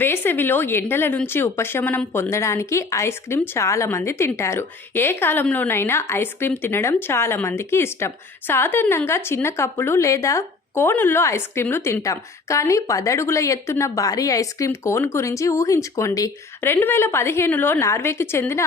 వేసవిలో ఎండల నుంచి ఉపశమనం పొందడానికి ఐస్ క్రీమ్ చాలా మంది తింటారు. ఏ కాలంలోనైనా ఐస్ క్రీమ్ తినడం చాలా మందికి ఇష్టం. సాధారణంగా చిన్న కప్పులు లేదా కోనుల్లో ఐస్ క్రీమ్లు తింటాం. కానీ 10 అడుగుల ఎత్తున్న భారీ ఐస్ క్రీమ్ కోన్ గురించి ఊహించుకోండి. 2015లో నార్వేకి చెందిన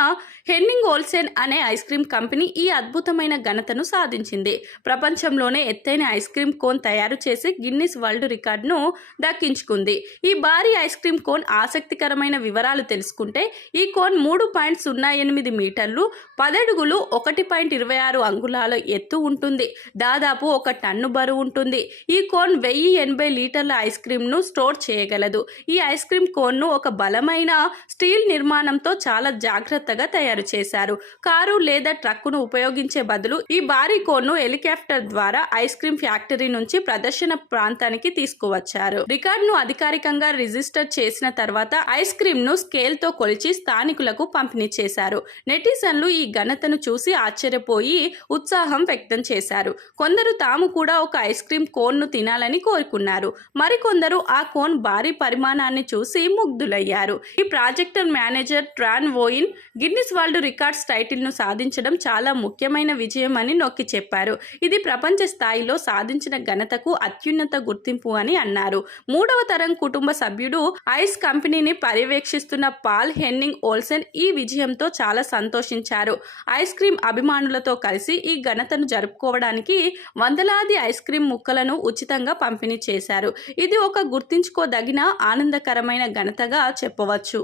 హెన్నింగ్ ఓల్సెన్ అనే ఐస్ క్రీమ్ కంపెనీ ఈ అద్భుతమైన ఘనతను సాధించింది. ప్రపంచంలోనే ఎత్తైన ఐస్ క్రీమ్ కోన్ తయారు చేసి గిన్నిస్ వరల్డ్ రికార్డును దక్కించుకుంది. ఈ భారీ ఐస్ క్రీమ్ కోన్ ఆసక్తికరమైన వివరాలు తెలుసుకుంటే, ఈ కోన్ 3.08 మీటర్లు, 10 అడుగులు, 1.26 అంగుళాల ఎత్తు ఉంటుంది. దాదాపు 1 టన్ను బరువు ఉంటుంది. ఈ కోన్ 1080 లీటర్ల ఐస్ క్రీమ్ ను స్టోర్ చేయగలదు. ఈ ఐస్ క్రీమ్ కోన్ ను ఒక బలమైన స్టీల్ నిర్మాణంతో చాలా జాగ్రత్తగా తయారు చేశారు. కారు లేదా ట్రక్కును ఉపయోగించే బదులు ఈ భారీ కోన్ ను హెలికాప్టర్ ద్వారా ఐస్ క్రీమ్ ఫ్యాక్టరీ నుంచి ప్రదర్శన ప్రాంతానికి తీసుకువచ్చారు. రికార్డును అధికారికంగా రిజిస్టర్ చేసిన తర్వాత ఐస్ క్రీమ్ ను స్కేల్ తో కొలిచి స్థానికులకు పంపిణీ చేశారు. నెటిజన్లు ఈ ఘనతను చూసి ఆశ్చర్యపోయి ఉత్సాహం వ్యక్తం చేశారు. కొందరు తాము కూడా ఒక ఐస్ క్రీమ్ కోన్ ను తినాలని కోరుకున్నారు. మరికొందరు ఆ కోన్ భారీ పరిమాణాన్ని చూసి ముగ్ధులయ్యారు. ఈ project manager Tron Eoin Guinness world records title ను సాధించడం చాలా ముఖ్యమైన విజయం అని నొక్కి చెప్పారు. ఇది ప్రపంచ స్థాయిలో సాధించిన ఘనతకు అత్యున్నత గుర్తింపు అని అన్నారు. 3వ తరం కుటుంబ సభ్యుడు ఐస్ కంపెనీని పర్యవేక్షిస్తున్న పాల్ హెన్నింగ్ ఓల్సెన్ ఈ విజయంతో చాలా సంతోషించారు. ఐస్ క్రీమ్ అభిమానులతో కలిసి ఈ ఘనతను జరుపుకోవడానికి వందలాది ఐస్ క్రీమ్ ముక్కలను ఉచితంగా పంపిణీ చేశారు. ఇది ఒక గుర్తుంచుకోదగిన ఆనందకరమైన ఘనతగా చెప్పవచ్చు.